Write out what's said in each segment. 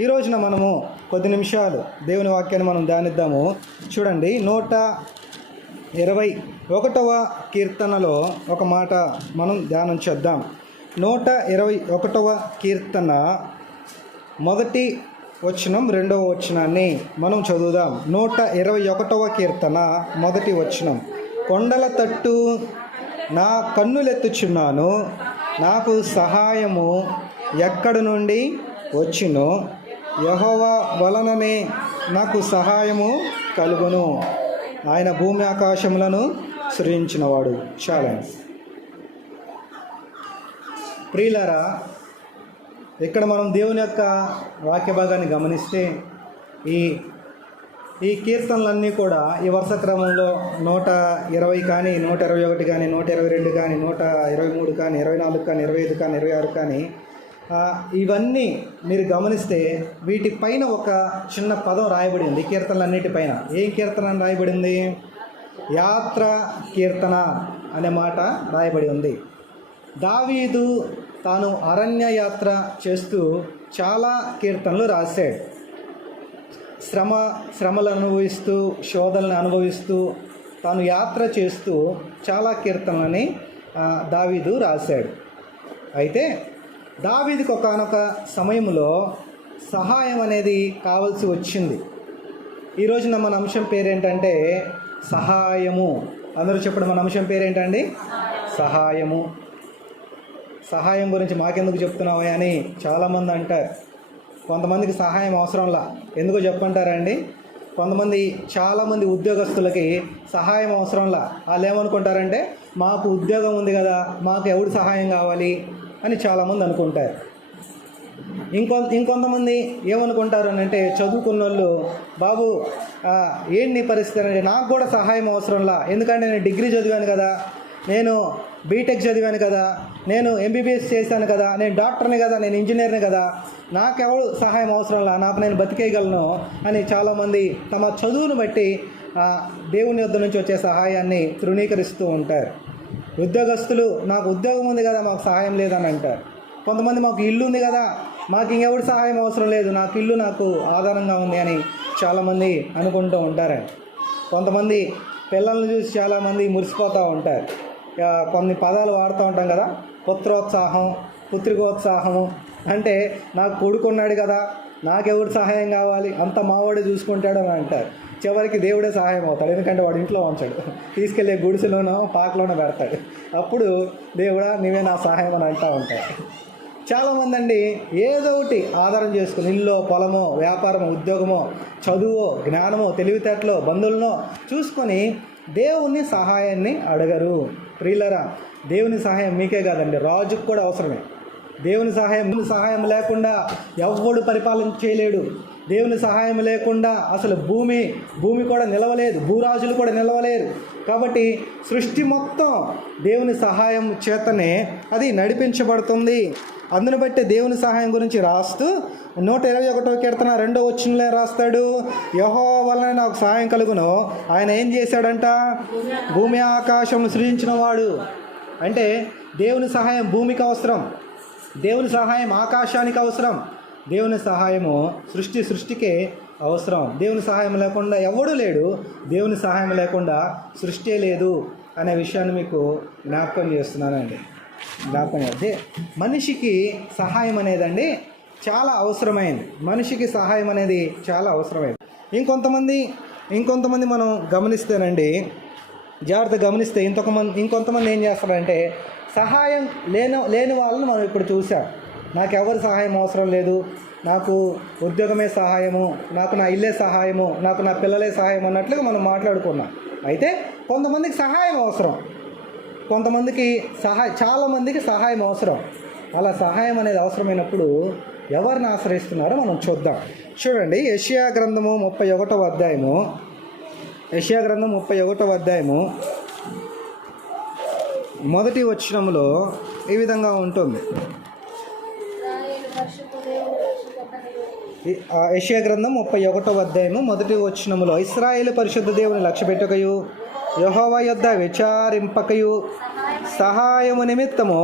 ఈ రోజున మనము కొద్ది నిమిషాలు దేవుని వాక్యాన్ని మనం ధ్యానిద్దాము. చూడండి నూట ఇరవై ఒకటవ కీర్తనలో ఒక మాట మనం ధ్యానం చేద్దాం. నూట ఇరవై ఒకటవ కీర్తన మొదటి వచనం రెండవ వచనాన్ని మనం చదువుదాం. నూట ఇరవై ఒకటవ కీర్తన మొదటి వచనం. కొండల తట్టు నా కన్నులెత్తుచున్నాను నాకు సహాయము ఎక్కడి నుండి వచ్చినో యహోవా వలననే నాకు సహాయము కలుగును. ఆయన భూమి ఆకాశములను సృజించినవాడు. ఛాలెంజ్ ప్రియులరా ఇక్కడ మనం దేవుని యొక్క వాక్య భాగాన్ని గమనిస్తే ఈ ఈ కీర్తనలన్నీ కూడా ఈ వరుస క్రమంలో నూట ఇరవై కానీ నూట ఇరవై ఒకటి కానీ నూట ఇరవై రెండు కానీ నూట ఇరవై మూడు కానీ ఇరవై నాలుగు కానీ ఇరవై ఐదు కానీ ఇరవై ఆరు కానీ ఇవన్నీ మీరు గమనిస్తే వీటి పైన ఒక చిన్న పదం రాయబడి ఉంది ఈ కీర్తనలన్నిటిపైన. ఏం కీర్తన అని రాయబడింది? యాత్ర కీర్తన అనే మాట రాయబడి ఉంది. దావీదు తాను అరణ్య యాత్ర చేస్తూ చాలా కీర్తనలు రాశాడు. శ్రమ శ్రమలు అనుభవిస్తూ శోధనలు అనుభవిస్తూ తాను యాత్ర చేస్తూ చాలా కీర్తనలని దావీదు రాశాడు. అయితే దావీదికి ఒకనొక సమయంలో సహాయం అనేది కావాల్సి వచ్చింది. ఈరోజున మన అంశం పేరేంటంటే సహాయము. అందరూ చెప్పడం మన అంశం పేరేంటండి? సహాయము. సహాయం గురించి మాకెందుకు చెప్తున్నావు అని చాలామంది అంటారు. కొంతమందికి సహాయం అవసరంలా. ఎందుకో చెప్పంటారండి? కొంతమంది చాలామంది ఉద్యోగస్తులకి సహాయం అవసరంలా. వాళ్ళు ఏమనుకుంటారంటే మాకు ఉద్యోగం ఉంది కదా మాకు ఎవడు సహాయం కావాలి? అని చాలామంది అనుకుంటారు. ఇంకొ ఇంకొంతమంది ఏమనుకుంటారు అని అంటే చదువుకున్న వాళ్ళు బాబు ఆ, ఏంటి నీ పరిస్థితి? అంటే నాకు కూడా సహాయం అవసరంలా ఎందుకంటే నేను డిగ్రీ చదివాను కదా నేను బీటెక్ చదివాను కదా నేను ఎంబీబీఎస్ చేశాను కదా నేను డాక్టర్ని కదా నేను ఇంజనీర్ని కదా నాకెవడు సహాయం అవసరంలా నాకు నేను బతికేయగలను? అని చాలామంది తమ చదువును బట్టి దేవుని వద్ద నుంచి వచ్చే సహాయాన్ని తృణీకరిస్తూ ఉంటారు. ఉద్యోగస్తులు నాకు ఉద్యోగం ఉంది కదా మాకు సహాయం లేదని అంటారు. కొంతమంది మాకు ఇల్లు ఉంది కదా మాకు ఇంకెవరి సహాయం అవసరం లేదు నాకు ఇల్లు నాకు ఆధారంగా ఉంది అని చాలామంది అనుకుంటూ ఉంటారండి కొంతమంది పిల్లల్ని చూసి చాలామంది మురిసిపోతూ ఉంటారు. కొన్ని పదాలు వాడుతూ ఉంటాం కదా పుత్రోత్సాహం పుత్రికోత్సాహము అంటే నాకు కొడుకున్నాడు కదా నాకెవరు సహాయం కావాలి అంత మావాడే చూసుకుంటాడు అని అంటారు. చివరికి దేవుడే సహాయం అవుతాడు. ఎందుకంటే వాడు ఇంట్లో ఉంచాడు. తీసుకెళ్ళే గుడిసెలోనో పాకలోనో పెడతాడు. అప్పుడు దేవుడా నీవే నా సహాయం అని అంటూ ఉంటాడు. చాలామంది అండి ఏదో ఒకటి ఆధారం చేసుకుని ఇల్లు పొలమో వ్యాపారమో ఉద్యోగమో చదువో జ్ఞానమో తెలివితేటలో బంధువులనో చూసుకొని దేవుని సహాయాన్ని అడగరు. ప్రియులరా దేవుని సహాయం మీకే కాదండి రాజుకు కూడా అవసరమే. దేవుని సహాయం సహాయం లేకుండా ఎవడు పరిపాలన చేయలేడు. దేవుని సహాయం లేకుండా అసలు భూమి భూమి కూడా నిలవలేదు భూరాజులు కూడా నిలవలేరు. కాబట్టి సృష్టి మొత్తం దేవుని సహాయం చేతనే అది నడిపించబడుతుంది. అందును బట్టి దేవుని సహాయం గురించి రాస్తూ నూట ఇరవై ఒకటో కీర్తన రెండో వచ్చినలే రాస్తాడు యహో వలన నాకు సహాయం కలుగును. ఆయన ఏం చేశాడంట? భూమి ఆకాశం సృజించిన వాడు అంటే దేవుని సహాయం భూమికి అవసరం దేవుని సహాయం ఆకాశానికి అవసరం. దేవుని సహాయము సృష్టి సృష్టికే అవసరం. దేవుని సహాయం లేకుండా ఎవడూ లేడు. దేవుని సహాయం లేకుండా సృష్టి లేదు అనే విషయాన్ని మీకు జ్ఞాపకం చేస్తున్నానండి. జ్ఞాపకం అదే మనిషికి సహాయం అనేదండి చాలా అవసరమైంది. మనిషికి సహాయం అనేది చాలా అవసరమైంది. ఇంకొంతమంది ఇంకొంతమంది మనం గమనిస్తేనండి జాగ్రత్త గమనిస్తే ఇంతకు మంది ఇంకొంతమంది ఏం చేస్తారంటే సహాయం లేని లేని వాళ్ళని మనం ఇప్పుడు చూసాం నాకు ఎవరి సహాయం అవసరం లేదు. నాకు ఉద్యోగమే సహాయము నాకు నా ఇల్లే సహాయము నాకు నా పిల్లలే సహాయం అన్నట్లుగా మనం మాట్లాడుకున్నాం. అయితే కొంతమందికి సహాయం అవసరం. కొంతమందికి సహాయ చాలామందికి సహాయం అవసరం. అలా సహాయం అనేది అవసరమైనప్పుడు ఎవరిని ఆశ్రయిస్తున్నారో మనం చూద్దాం. చూడండి యషియా గ్రంథము ముప్పై ఒకటవ అధ్యాయము. యషియా గ్రంథం ముప్పై ఒకటవ అధ్యాయము. మొదటి వచ్చినంలో ఈ విధంగా ఉంటుంది. ఈ- గ్రంథం ముప్పై ఒకటో అధ్యాయము మొదటి వచనములో ఇస్రాయేల్ పరిశుద్ధ దేవుని లక్ష్య పెట్టుకయు యహోవా యొద్ద విచారింపకయు సహాయము నిమిత్తము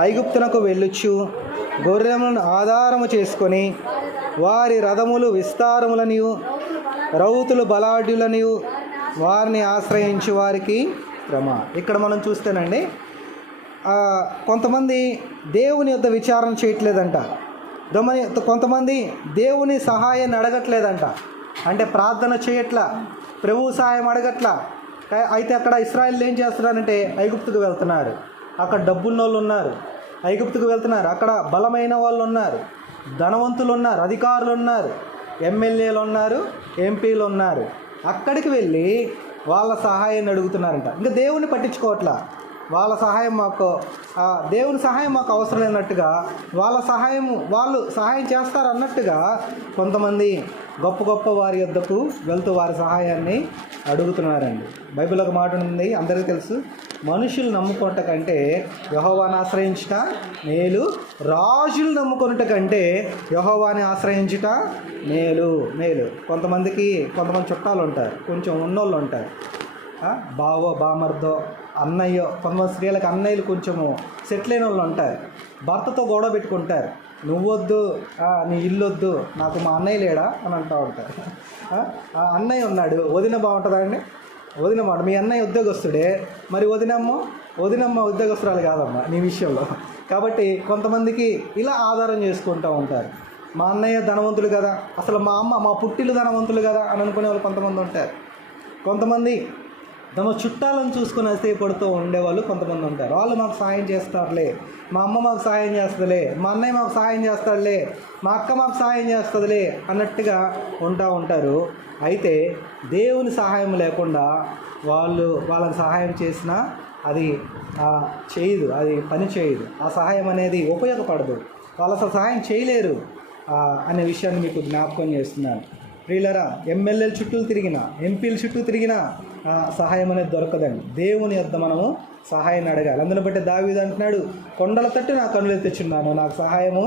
ఐగుప్తునకు వెళ్ళుచు గొర్రెములను ఆధారము చేసుకొని వారి రథములు విస్తారములనియు రౌతులు బలాఢ్యులనియు వారిని ఆశ్రయించి వారికి శ్రమ ఇక్కడ మనం చూస్తేనండి కొంతమంది దేవుని యొక్క విచారణ చేయట్లేదంట. దొమని కొంతమంది దేవుని సహాయాన్ని అడగట్లేదంట. అంటే ప్రార్థన చేయట్లా ప్రభు సహాయం అడగట్లా. అయితే అక్కడ ఇస్రాయల్ ఏం చేస్తున్నారంటే ఐగుప్తుకు వెళ్తున్నారు. అక్కడ డబ్బున్న వాళ్ళు ఉన్నారు. ఐగుప్తుకు వెళ్తున్నారు. అక్కడ బలమైన వాళ్ళు ఉన్నారు. ధనవంతులు ఉన్నారు. అధికారులు ఉన్నారు. ఎమ్మెల్యేలు ఉన్నారు. ఎంపీలు ఉన్నారు. అక్కడికి వెళ్ళి వాళ్ళ సహాయాన్ని అడుగుతున్నారంట. ఇంకా దేవుని పట్టించుకోవట్లా. వాళ్ళ సహాయం మాకు దేవుని సహాయం మాకు అవసరం లేనట్టుగా వాళ్ళ సహాయం వాళ్ళు సహాయం చేస్తారు అన్నట్టుగా కొంతమంది గొప్ప గొప్ప వారి యొద్దకు వెళ్తూ వారి సహాయాన్ని అడుగుతున్నారండి. బైబిల్ ఒక మాట ఉంది అందరికీ తెలుసు మనుషులు నమ్ముకోవట కంటే యహోవాని ఆశ్రయించుట మేలు. రాజులు నమ్ముకున్నట కంటే యహోవాని ఆశ్రయించుట మేలు మేలు. కొంతమందికి కొంతమంది చుట్టాలు ఉంటారు కొంచెం ఉన్నోళ్ళు ఉంటారు బావో బామర్దో అన్నయ్యో కొంతమంది స్త్రీలకు అన్నయ్యలు కొంచెము సెటిల్ అయిన వాళ్ళు ఉంటారు. భర్తతో గొడవ పెట్టుకుంటారు. నువ్వొద్దు నీ ఇల్లు వద్దు నాకు మా అన్నయ్య లేడా? అని అంటూ ఉంటారు. ఆ, అన్నయ్య ఉన్నాడు. వదిన బాగుంటుందా అండి? వదిన మాట మీ అన్నయ్య ఉద్యోగస్తుడే. మరి వదినమ్మ? వదినమ్మ ఉద్యోగస్తురాలు కాదమ్మా నీ విషయంలో. కాబట్టి కొంతమందికి ఇలా ఆధారం చేసుకుంటూ ఉంటారు. మా అన్నయ్య ధనవంతుడు కదా. అసలు మా అమ్మ మా పుట్టిల్లు ధనవంతులు కదా అని అనుకునే వాళ్ళు కొంతమంది ఉంటారు. కొంతమంది తమ చుట్టాలను చూసుకుని అసేపడుతూ ఉండేవాళ్ళు కొంతమంది ఉంటారు. వాళ్ళు మాకు సాయం చేస్తారులే. మా అమ్మ మాకు సాయం చేస్తుందిలే. మా అన్నయ్య మాకు సాయం చేస్తాడులే. మా అక్క మాకు సాయం చేస్తుందిలే అన్నట్టుగా ఉంటా ఉంటారు. అయితే దేవుని సహాయం లేకుండా వాళ్ళు వాళ్ళకి సహాయం చేసినా అది చేయదు. అది పని చేయదు. ఆ సహాయం అనేది ఉపయోగపడదు. వాళ్ళు అసలు సహాయం చేయలేరు అనే విషయాన్ని మీకు జ్ఞాపకం చేస్తున్నాను. ప్రియులరా ఎమ్మెల్యేల చుట్టూ తిరిగిన ఎంపీల చుట్టూ తిరిగినా సహాయం అనేది దొరకదండి. దేవుని యొద్ద మనము సహాయాన్ని అడగాలి. అందులో బట్టి దావీదు అంటున్నాడు కొండల తట్టు నా కనులు తెచ్చున్నాను నాకు సహాయము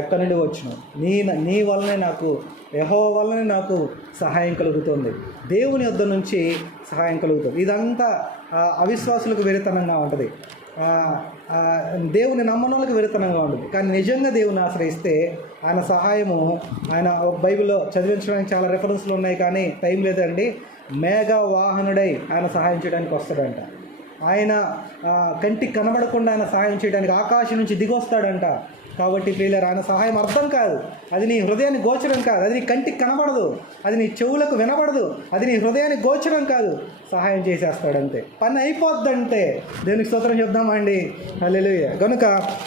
ఎక్కడి నుండి వచ్చును? నీ నీ వల్లనే నాకు యహో వల్లనే నాకు సహాయం కలుగుతుంది. దేవుని యొద్ద నుంచి సహాయం కలుగుతుంది. ఇదంతా అవిశ్వాసులకు వెరితనంగా ఉంటుంది. దేవుని నమ్మని దేవుని నమ్మనోళ్ళకి వెరితనంగా ఉంటుంది. కానీ నిజంగా దేవుని ఆశ్రయిస్తే ఆయన సహాయము ఆయన ఒక బైబిల్లో చదివించడానికి చాలా రెఫరెన్స్లు ఉన్నాయి కానీ టైం లేదండి. మేఘ వాహనుడై ఆయన సహాయం చేయడానికి వస్తాడంట. ఆయన కంటికి కనబడకుండా ఆయన సహాయం చేయడానికి ఆకాశం నుంచి దిగొస్తాడంట. కాబట్టి ప్రియులర్ ఆయన సహాయం అర్థం కాదు. అది నీ హృదయాన్ని గోచరం కాదు. అది నీ కంటికి కనబడదు. అది నీ చెవులకు వినబడదు. అది నీ హృదయానికి గోచరం కాదు. సహాయం చేసేస్తాడంతే. పని అయిపోద్దంటే. దేనికి స్తోత్రం చెప్దామండి హల్లెలూయా. కనుక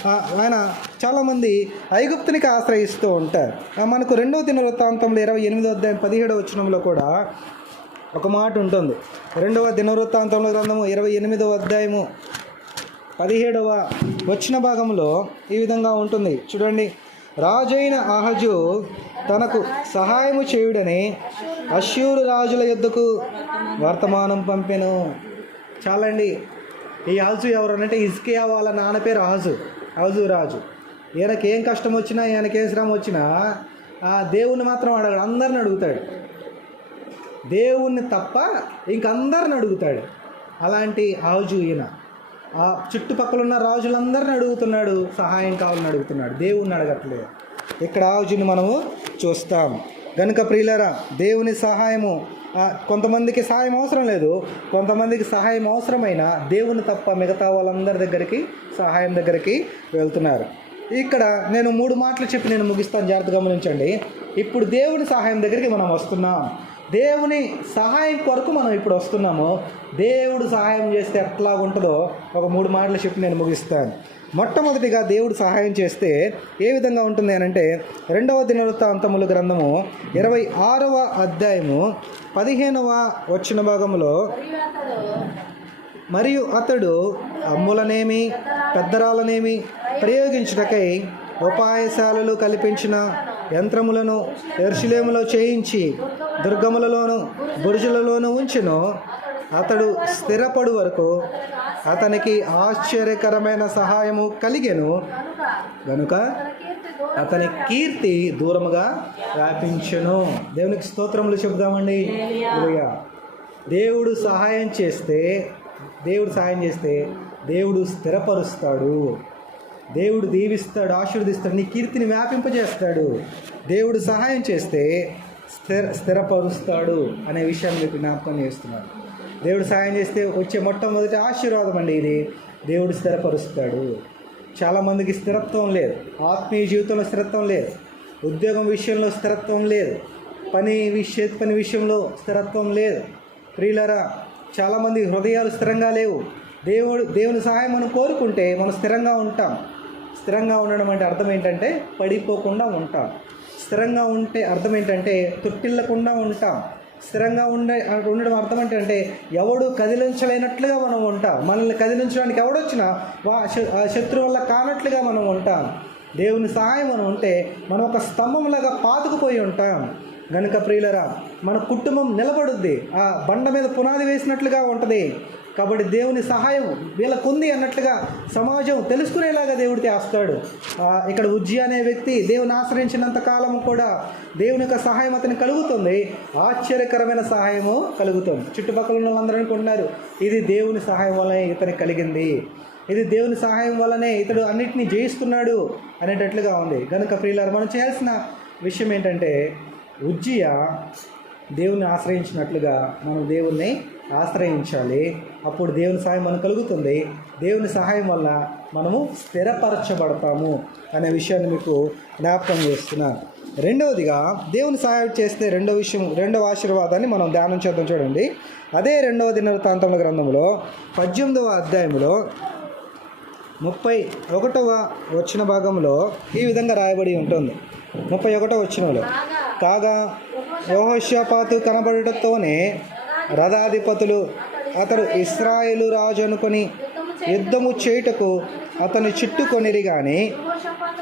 ఆయన చాలామంది ఐగుప్తునికి ఆశ్రయిస్తూ ఉంటారు. ఆ, మనకు రెండవ దినవృత్తాంతంలో ఇరవై ఎనిమిదో అధ్యాయం పదిహేడవ వచనంలో కూడా ఒక మాట ఉంటుంది. రెండవ దినవృత్తాంతంలో గ్రంథము ఇరవై ఎనిమిదవ అధ్యాయము పదిహేడవ వచ్చిన భాగంలో ఈ విధంగా ఉంటుంది. చూడండి. రాజైన అహజు తనకు సహాయము చేయుడని అశ్యూరు రాజుల యుద్ధకు వర్తమానం పంపెను. చాలండి. ఈ ఆజు ఎవరనంటే ఇస్కియా వాళ్ళ నాన్న పేరు ఆజు ఆజు రాజు. ఈయనకి ఏం కష్టం వచ్చినా ఈయనకి ఏం శ్రమ వచ్చినా ఆ దేవుణ్ణి మాత్రం అడగడు. అందరిని అడుగుతాడు. దేవుణ్ణి తప్ప ఇంకందరిని అడుగుతాడు. అలాంటి రాజు ఈయన. ఆ చుట్టుపక్కల ఉన్న రాజులందరిని అడుగుతున్నాడు. సహాయం కావాలని అడుగుతున్నాడు. దేవుణ్ణి అడగట్లేదు. ఇక్కడ రాజుని మనము చూస్తాం. గనుక ప్రియులరా దేవుని సహాయము కొంతమందికి సహాయం అవసరం లేదు. కొంతమందికి సహాయం అవసరమైన దేవుని తప్ప మిగతా వాళ్ళందరి దగ్గరికి సహాయం దగ్గరికి వెళ్తున్నారు. ఇక్కడ నేను మూడు మాటలు చెప్పి నేను ముగిస్తాను. జాగ్రత్త గమనించండి. ఇప్పుడు దేవుని సహాయం దగ్గరికి మనం వస్తున్నాం. దేవుని సహాయం కొరకు మనం ఇప్పుడు వస్తున్నాము. దేవుడు సహాయం చేస్తే ఎట్లా ఉంటుందో ఒక మూడు మాటలు చెప్పి నేను ముగిస్తాను. మొట్టమొదటిగా దేవుడు సహాయం చేస్తే ఏ విధంగా ఉంటుంది అని అంటే రెండవ దినవృత్తాంతముల గ్రంథము ఇరవై ఆరవ అధ్యాయము పదిహేనవ వచ్చిన భాగంలో మరియు అతడు అమ్ములనేమి పెద్దరాలనేమి ప్రయోగించుటకై ఉపాయశాలలు కల్పించిన యంత్రములను ఎర్షిలేములో చేయించి దుర్గములలోను బురుజులలోను ఉంచును అతడు స్థిరపడు వరకు అతనికి ఆశ్చర్యకరమైన సహాయము కలిగెను. గనుక అతని కీర్తి దూరముగా వ్యాపించును. దేవునికి స్తోత్రములు చెబుదామండి. దేవుడు సహాయం చేస్తే దేవుడు సహాయం చేస్తే దేవుడు స్థిరపరుస్తాడు. దేవుడు దీవిస్తాడు ఆశీర్వదిస్తాడు నీ కీర్తిని వ్యాపింపజేస్తాడు. దేవుడు సహాయం చేస్తే స్థిర స్థిరపరుస్తాడు అనే విషయాన్ని మీకు జ్ఞాపకం చేస్తున్నాడు దేవుడు సహాయం చేస్తే వచ్చే మొట్టమొదటి ఆశీర్వాదం అండి ఇది. దేవుడు స్థిరపరుస్తాడు. చాలామందికి స్థిరత్వం లేదు. ఆత్మీయ జీవితంలో స్థిరత్వం లేదు. ఉద్యోగం విషయంలో స్థిరత్వం లేదు. పని విషయ పని విషయంలో స్థిరత్వం లేదు. ప్రియులరా చాలామంది హృదయాలు స్థిరంగా లేవు. దేవుడు దేవుని సహాయం మనం కోరుకుంటే మనం స్థిరంగా ఉంటాం. స్థిరంగా ఉండడం అంటే అర్థం ఏంటంటే పడిపోకుండా ఉంటాం. స్థిరంగా ఉంటే అర్థం ఏంటంటే తొట్టిల్లకుండా ఉంటాం. స్థిరంగా ఉండే ఉండడం అర్థం ఏంటంటే ఎవడు కదిలించలేనట్లుగా మనం ఉంటాం. మనల్ని కదిలించడానికి ఎవడొచ్చినా వా శ- ఆ శత్రువు వల్ల కానట్లుగా మనం ఉంటాం. దేవుని సహాయం మనం ఉంటే మనం ఒక స్తంభంలాగా పాతుకుపోయి ఉంటాం. గనుక ప్రియులరా మన కుటుంబం నిలబడుద్ది. ఆ బండ మీద పునాది వేసినట్లుగా ఉంటుంది. కాబట్టి దేవుని సహాయం వీళ్ళకు ఉంది అన్నట్లుగా సమాజం తెలుసుకునేలాగా దేవుడు చేస్తాడు ఇక్కడ ఉజ్జి అనే వ్యక్తి దేవుని ఆశ్రయించినంత కాలం కూడా దేవుని యొక్క సహాయం అతనికి కలుగుతుంది. ఆశ్చర్యకరమైన సహాయము కలుగుతుంది. చుట్టుపక్కల ఉన్న వాళ్ళందరూ అనుకుంటున్నారు ఇది దేవుని సహాయం వల్లనే ఇతనికి కలిగింది. ఇది దేవుని సహాయం వల్లనే ఇతడు అన్నిటినీ జయిస్తున్నాడు అనేటట్లుగా ఉంది. కనుక ప్రియులారు మనం చేయాల్సిన విషయం ఏంటంటే ఉజ్జియ దేవుని ఆశ్రయించినట్లుగా మనం దేవుణ్ణి ఆశ్రయించాలి. అప్పుడు దేవుని సహాయం మనకు కలుగుతుంది. దేవుని సహాయం వల్ల మనము స్థిరపరచబడతాము అనే విషయాన్ని మీకు జ్ఞాపకం చేస్తున్నా. రెండవదిగా దేవుని సహాయం చేస్తే రెండవ విషయం రెండవ ఆశీర్వాదాన్ని మనం ధ్యానం చేద్దాం చూడండి. అదే రెండవ దినవృత్తాంతముల గ్రంథంలో పద్దెనిమిదవ అధ్యాయంలో ముప్పై ఒకటవ వచ్చిన భాగంలో ఈ విధంగా రాయబడి ఉంటుంది. ముప్పై ఒకటవ వచ్చినలో కాగా యహోషపాతు కనబడటతోనే రథాధిపతులు అతడు ఇస్రాయేలు రాజు అనుకొని యుద్ధము చేయుటకు అతను చుట్టుకొనిరి గాని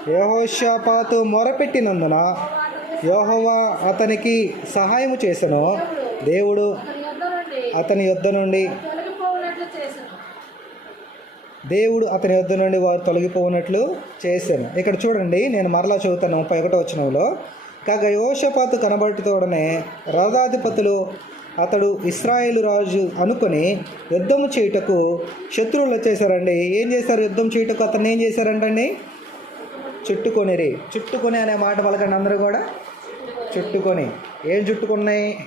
యహోషాపాతు మొరపెట్టినందున యోహోవా అతనికి సహాయము చేసను. దేవుడు అతని యుద్ధ నుండి దేవుడు అతని యుద్ధ నుండి వారు తొలగిపోనట్లు చేశాను ఇక్కడ చూడండి నేను మరలా చదువుతాను ముప్పై ఒకటో వచనంలో. కాగా యోషపాతు కనబడుతోడనే రథాధిపతులు అతడు ఇస్రాయేలు రాజు అనుకొని యుద్ధము చేయుటకు శత్రువులు వచ్చేసారండి ఏం చేశారు యుద్ధం చేయుటకు? అతను ఏం చేశారంటండి? చుట్టుకొనిరి. చుట్టుకొని అనే మాట పలకండి అందరూ కూడా? చుట్టుకొని. ఏం చుట్టుకున్నాయి?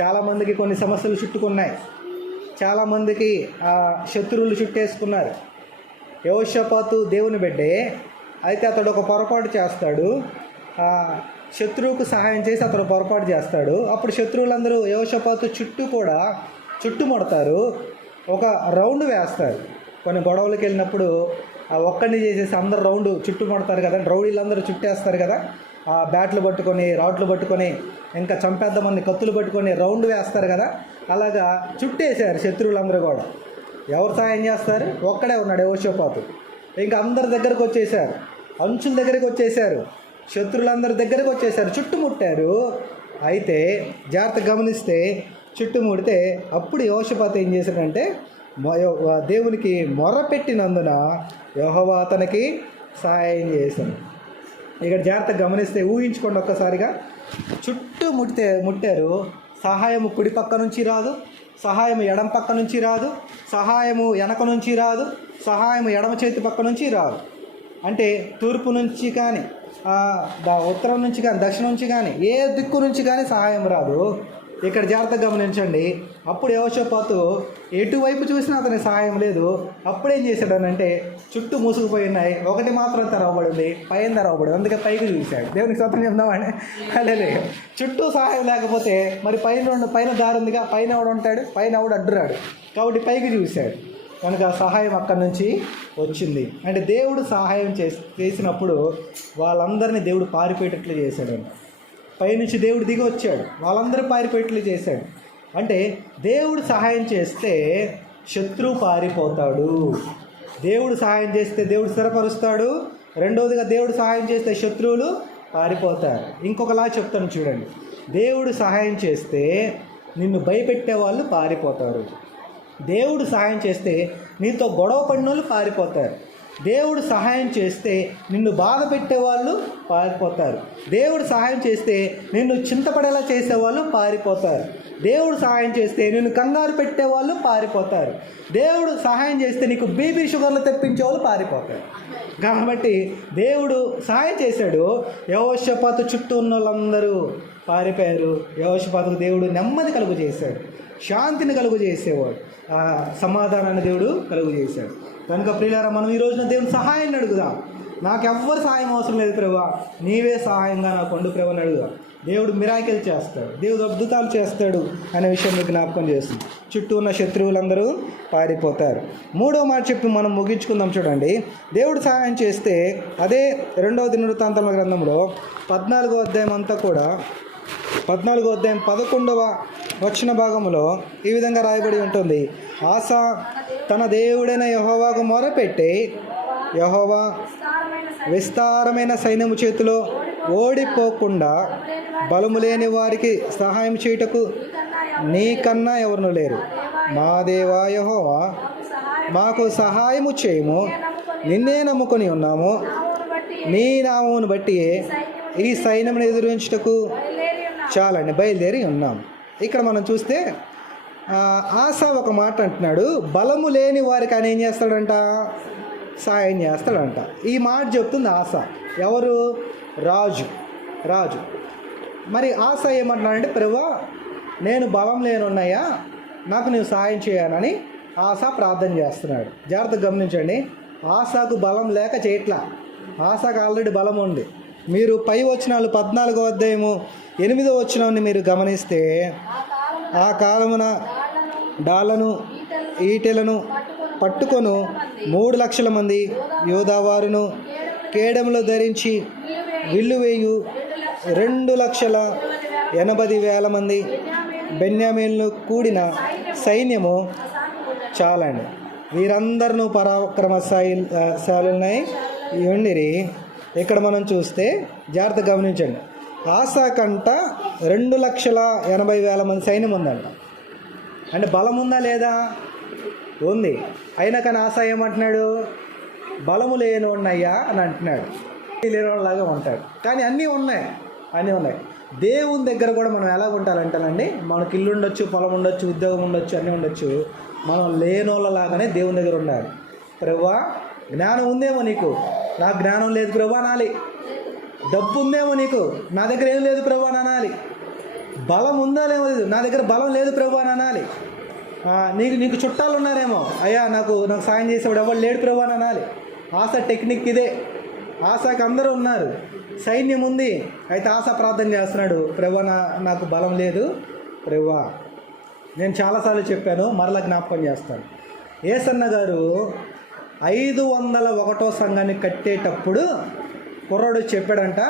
చాలామందికి కొన్ని సమస్యలు చుట్టుకున్నాయి. చాలామందికి శత్రువులు చుట్టేసుకున్నారు. యోషపాతు దేవుని బిడ్డే అయితే అతడు ఒక పొరపాటు చేస్తాడు. శత్రువుకు సహాయం చేసి అతడు పొరపాటు చేస్తాడు. అప్పుడు శత్రువులందరూ యోషపాతు చుట్టూ కూడా చుట్టుముడతారు. ఒక రౌండ్ వేస్తారు. కొన్ని గొడవలకు వెళ్ళినప్పుడు ఆ ఒక్కడిని చేసేసి అందరు రౌండ్ చుట్టుముడతారు కదా రౌడీలందరూ చుట్టేస్తారు కదా ఆ బ్యాట్లు పట్టుకొని రాట్లు పట్టుకొని ఇంకా చంపేద్దామని కత్తులు పట్టుకొని రౌండ్ వేస్తారు కదా అలాగా చుట్టేశారు శత్రువులందరూ కూడా. ఎవరు సాయం చేస్తారు? ఒక్కడే ఉన్నాడు యోషపాతు ఇంకా అందరి దగ్గరకు వచ్చేసారు అంచుల దగ్గరికి వచ్చేసారు శత్రులందరి దగ్గరకు వచ్చేసారు చుట్టుముట్టారు. అయితే జాగ్రత్త గమనిస్తే చుట్టుముడితే అప్పుడు యోషపాత ఏం చేశాడంటే దేవునికి మొరపెట్టినందున పెట్టినందున యెహోవా అతనికి సహాయం చేశాడు. ఇక్కడ జాగ్రత్తగా గమనిస్తే ఊహించుకోండి ఒక్కసారిగా. చుట్టూ ముట్టితే ముట్టారు. సహాయము కుడి పక్క నుంచి రాదు. సహాయము ఎడం పక్క నుంచి రాదు. సహాయము వెనక నుంచి రాదు. సహాయము ఎడమ చేతి పక్క నుంచి రాదు. అంటే తూర్పు నుంచి కానీ ఉత్తరం నుంచి కానీ దక్షిణం నుంచి కానీ ఏ దిక్కు నుంచి కానీ సహాయం రాదు. ఇక్కడ జాగ్రత్తగా గమనించండి. అప్పుడు యోషపాతు ఎటువైపు చూసినా అతని సహాయం లేదు. అప్పుడు ఏం చేశాడనంటే చుట్టూ మూసుకుపోయి ఉన్నాయి. ఒకటి మాత్రం తెరవబడింది పైన తెరవబడింది. అందుకే పైకి చూశాడు. దేవునికి స్వతంత్రం చెప్దామని అదే చుట్టూ సహాయం లేకపోతే మరి పైన పైన దారి ఉందిగా పైన ఎవడు ఉంటాడు? పైన ఎవడు అడ్డురాడు? కాబట్టి పైకి చూశాడు. కనుక ఆ సహాయం అక్కడి నుంచి వచ్చింది. అంటే దేవుడు సహాయం చేసి చేసినప్పుడు వాళ్ళందరినీ దేవుడు పారిపోయేటట్లు చేశాడు. పైనుంచి దేవుడు దిగి వచ్చాడు. వాళ్ళందరూ పారిపోయేట్లు చేశాడు. అంటే దేవుడు సహాయం చేస్తే శత్రువు పారిపోతాడు. దేవుడు సహాయం చేస్తే దేవుడు స్థిరపరుస్తాడు. రెండవదిగా దేవుడు సహాయం చేస్తే శత్రువులు పారిపోతారు. ఇంకొకలా చెప్తాను చూడండి. దేవుడు సహాయం చేస్తే నిన్ను భయపెట్టే వాళ్ళు పారిపోతారు. దేవుడు సహాయం చేస్తే నీతో గొడవ పడిన వాళ్ళు పారిపోతారు. దేవుడు సహాయం చేస్తే నిన్ను బాధ పెట్టేవాళ్ళు పారిపోతారు. దేవుడు సహాయం చేస్తే నిన్ను చింతపడేలా చేసేవాళ్ళు పారిపోతారు. దేవుడు సహాయం చేస్తే నిన్ను కంగారు పెట్టేవాళ్ళు పారిపోతారు. దేవుడు సహాయం చేస్తే నీకు బీపీ షుగర్లు తెప్పించే వాళ్ళు పారిపోతారు. కాబట్టి దేవుడు సహాయం చేశాడు. యవోషపాతు చుట్టూ ఉన్న వాళ్ళందరూ పారిపోయారు. యవోషపాతుకు దేవుడు నెమ్మది కలుగు చేశాడు. శాంతిని కలుగు చేసేవాడు. ఆ సమాధానాన్ని దేవుడు కలుగు చేశాడు. కనుక ప్రియులారా మనం ఈ రోజున దేవుని సహాయాన్ని అడుగుదాం. నాకు ఎవ్వరు సహాయం అవసరం లేదు ప్రభా. నీవే సహాయంగా నాకు కొండు ప్రభని అడుగుదా. దేవుడు మిరాకిల్ చేస్తాడు. దేవుడు అద్భుతాలు చేస్తాడు అనే విషయం మీకు జ్ఞాపకం చేస్తుంది. చుట్టూ ఉన్న శత్రువులందరూ పారిపోతారు. మూడో మాట చెప్పి మనం ముగించుకుందాం చూడండి. దేవుడు సహాయం చేస్తే అదే రెండవ దినవృత్తాంతముల గ్రంథంలో పద్నాలుగో అధ్యాయం అంతా కూడా పద్నాలుగో అధ్యాయం పదకొండవ వచ్చిన భాగంలో ఈ విధంగా రాయబడి ఉంటుంది. ఆశ తన దేవుడైన యహోవాకు మొరపెట్టి యహోవా విస్తారమైన సైన్యము చేతిలో ఓడిపోకుండా బలము లేని వారికి సహాయం చేయుటకు నీకన్నా ఎవరును లేరు. మా దేవా యహోవా మాకు సహాయము చేయము. నిన్నే నమ్ముకొని ఉన్నాము. నీ నామమును బట్టి ఈ సైన్యమును ఎదురించుటకు చాలండి బయలుదేరి ఉన్నాం. ఇక్కడ మనం చూస్తే ఆశ ఒక మాట అంటున్నాడు బలము లేని వారికి ఆయన ఏం చేస్తాడంట? సాయం చేస్తాడంట. ఈ మాట చెప్తుంది ఆశ. ఎవరు? రాజు. రాజు. మరి ఆశ ఏమంటున్నాడంటే ప్రభా నేను బలం లేనున్నాయా నాకు నువ్వు సాయం చేయాలని ఆశ ప్రార్థన చేస్తున్నాడు. జాగ్రత్తగా గమనించండి ఆశకు బలం లేక చేయట్లా. ఆశకు ఆల్రెడీ బలం ఉంది. మీరు పై వచనాలు పద్నాలుగో అధ్యాయము ఎనిమిదో వచనాన్ని మీరు గమనిస్తే ఆ కాలమున డాలను డాళ్ళను ఈటెలను పట్టుకొను మూడు లక్షల మంది యోధావారును కేడములు ధరించి విల్లు వేయు రెండు లక్షల ఎనభై వేల మంది బెన్యామీను బెన్యామీన్లు కూడిన సైన్యము సానుభూతులను చాలండి. వీరందరినూ పరాక్రమశాలి శాలున్నాయి ఉండిరి ఇక్కడ మనం చూస్తే జాగ్రత్త గమనించండి. ఆశా కంట రెండు లక్షల ఎనభై వేల మంది సైన్యం ఉందంట. అంటే బలం ఉందా లేదా? ఉంది. అయినా కానీ ఆశ ఏమంటున్నాడు? బలము లేని ఉన్నాయా అని అంటున్నాడు. లేనిలాగా ఉంటాడు. కానీ అన్నీ ఉన్నాయి. అన్నీ ఉన్నాయి. దేవుని దగ్గర కూడా మనం ఎలా ఉండాలంటానండి మనకి ఇల్లు ఉండొచ్చు పొలం ఉండొచ్చు ఉద్యోగం ఉండొచ్చు అన్నీ ఉండొచ్చు. మనం లేనోళ్ళలాగానే దేవుని దగ్గర ఉండాలి. ప్రవ్వా జ్ఞానం ఉందేమో నీకు? నాకు జ్ఞానం లేదు ప్రభా అనాలి డబ్బు ఉందేమో నీకు? నా దగ్గర ఏం లేదు ప్రభా అని అనాలి బలం ఉందా లేమో లేదు నా దగ్గర బలం లేదు ప్రభు అని అనాలి నీకు నీకు చుట్టాలు ఉన్నారేమో. అయ్యా నాకు నాకు సాయం చేసేవాడు ఎవరు లేడు ప్రభు అని అనాలి ఆశ టెక్నిక్ ఇదే. ఆశకి అందరూ ఉన్నారు. సైన్యం ఉంది. అయితే ఆశ ప్రార్థన చేస్తున్నాడు. ప్రభు నా నాకు బలం లేదు. ప్రభా నేను చాలాసార్లు చెప్పాను. మరలా జ్ఞాపకం చేస్తాను. ఏసన్న గారు ఐదు వందల ఒకటో సంఘాన్ని కట్టేటప్పుడు కుర్రాడు చెప్పాడంట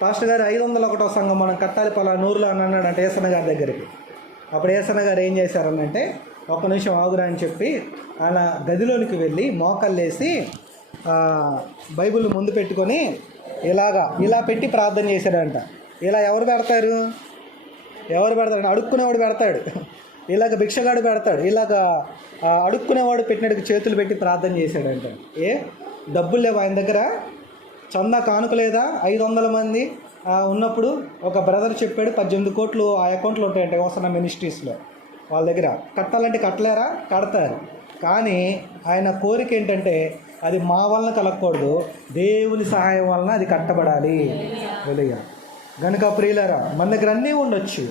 పాస్టర్ గారు ఐదు వందల ఒకటో సంఘం మనం కట్టాలి పలా నూరులో అని అన్నాడంట ఏసన్న గారి దగ్గరికి. అప్పుడు ఏసన్న గారు ఏం చేశారనంటే ఒక నిమిషం ఆగురా అని చెప్పి ఆయన గదిలోనికి వెళ్ళి మోకల్లేసి ఆ, బైబిల్ ముందు పెట్టుకొని ఇలాగా ఇలా పెట్టి ప్రార్థన చేశాడంట. ఇలా ఎవరు పెడతారు? ఎవరు పెడతాడు అడుక్కునేవాడు పెడతాడు. ఇలాగ భిక్షగాడు పెడతాడు ఇలాగ అడుక్కునేవాడు పెట్టినడికి చేతులు పెట్టి ప్రార్థన చేశాడంట. ఏ? డబ్బులు లేవు ఆయన దగ్గర? చందా కానుక లేదా? ఐదు వందల మంది ఉన్నప్పుడు ఒక బ్రదర్ చెప్పాడు పద్దెనిమిది కోట్లు ఆ అకౌంట్లో ఉంటాయంట వస్తున్న మినిస్ట్రీస్లో వాళ్ళ దగ్గర. కట్టాలంటే కట్టలేరా? కడతారు. కానీ ఆయన కోరిక ఏంటంటే అది మా వలన కలగకూడదు దేవుని సహాయం వలన అది కట్టబడాలి. వెలుగా గనుక ప్రియులరా మన దగ్గర అన్నీ ఉండొచ్చు.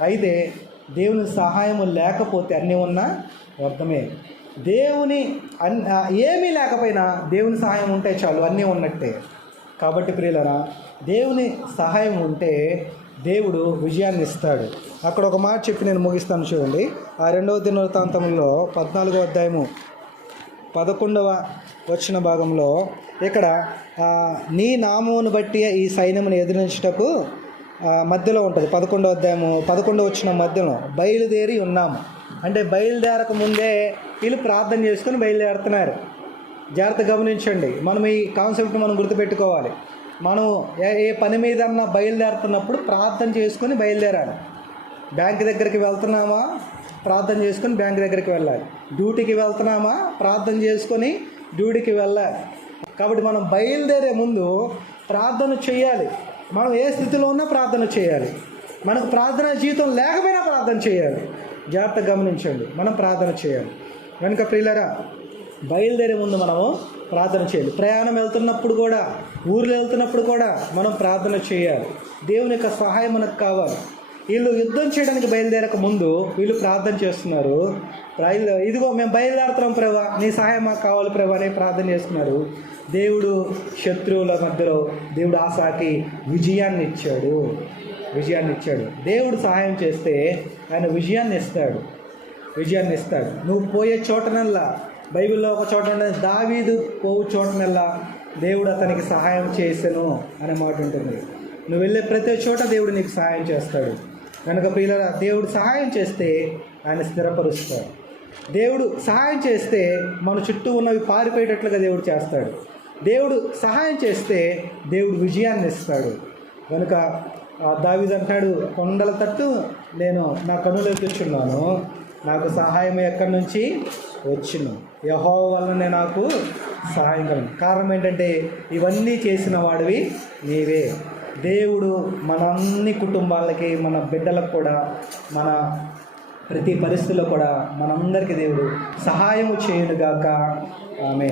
అయితే దేవుని సహాయం లేకపోతే అన్నీ ఉన్నా వ్యర్థమే. దేవుని అన్ ఏమీ లేకపోయినా దేవుని సహాయం ఉంటే చాలు అన్నీ ఉన్నట్టే. కాబట్టి ప్రియులరా దేవుని సహాయం ఉంటే దేవుడు విజయాన్ని ఇస్తాడు. అక్కడ ఒక మాట చెప్పి నేను ముగిస్తాను చూడండి. ఆ రెండవ దినవృత్తాంతంలో పద్నాలుగో అధ్యాయము పదకొండవ వచ్చిన భాగంలో ఇక్కడ నీ నామమును బట్టి ఈ సైన్యమును ఎదిరించుటకు మధ్యలో ఉంటుంది. పదకొండో అధ్యాయము పదకొండో వచ్చిన మధ్యలో బయలుదేరి ఉన్నాము. అంటే బయలుదేరక ముందే వీళ్ళు ప్రార్థన చేసుకొని బయలుదేరుతున్నారు. జాగ్రత్త గమనించండి. మనం ఈ కాన్సెప్ట్ మనం గుర్తుపెట్టుకోవాలి. మనం ఏ ఏ పని మీదన్నా బయలుదేరుతున్నప్పుడు ప్రార్థన చేసుకొని బయలుదేరాలి. బ్యాంక్ దగ్గరికి వెళ్తున్నామా? ప్రార్థన చేసుకొని బ్యాంక్ దగ్గరికి వెళ్ళాలి. డ్యూటీకి వెళ్తున్నామా? ప్రార్థన చేసుకొని డ్యూటీకి వెళ్ళాలి. కాబట్టి మనం బయలుదేరే ముందు ప్రార్థన చేయాలి. మనం ఏ స్థితిలో ఉన్నా ప్రార్థన చేయాలి. మనకు ప్రార్థన జీవితం లేకపోయినా ప్రార్థన చేయాలి. జాగ్రత్తగా గమనించండి. మనం ప్రార్థన చేయాలి. కనుక ప్రియులరా బయలుదేరే ముందు మనము ప్రార్థన చేయాలి. ప్రయాణం వెళ్తున్నప్పుడు కూడా ఊర్లో వెళ్తున్నప్పుడు కూడా మనం ప్రార్థన చేయాలి. దేవుని యొక్క సహాయం మనకు కావాలి. వీళ్ళు యుద్ధం చేయడానికి బయలుదేరక ముందు వీళ్ళు ప్రార్థన చేస్తున్నారు. ఇదిగో మేము బయలుదేరుతున్నాం ప్రభా నీ సహాయం మాకు కావాలి ప్రభా అని ప్రార్థన చేస్తున్నారు. దేవుడు శత్రువుల మధ్యలో దేవుడు ఆశాకి విజయాన్ని ఇచ్చాడు విజయాన్ని ఇచ్చాడు దేవుడు సహాయం చేస్తే ఆయన విజయాన్ని ఇస్తాడు విజయాన్ని ఇస్తాడు నువ్వు పోయే చోటనల్లా బైబిల్లో ఒక చోట దావీదు పోవు చోటనల్లా దేవుడు అతనికి సహాయం చేసెను అనే మాట ఉంటుంది. నువ్వు వెళ్ళే ప్రతి చోట దేవుడు నీకు సహాయం చేస్తాడు. కనుక ప్రియులరా దేవుడు సహాయం చేస్తే ఆయన స్థిరపరుస్తాడు. దేవుడు సహాయం చేస్తే మన చుట్టూ ఉన్నవి పారిపోయేటట్లుగా దేవుడు చేస్తాడు. దేవుడు సహాయం చేస్తే దేవుడు విజయాన్ని ఇస్తాడు. కనుక దావిది అంటాడు కొండల తట్టు నేను నా కనులు నాకు సహాయం ఎక్కడి నుంచి వచ్చును యహో వల్లనే నాకు సహాయం కలను కారణం ఏంటంటే ఇవన్నీ చేసిన వాడివి నీవే. దేవుడు మన అన్ని కుటుంబాలకి మన బిడ్డలకు కూడా మన ప్రతి పరిస్థితిలో కూడా మనందరికీ దేవుడు సహాయం చేయుడుగాక ఆమె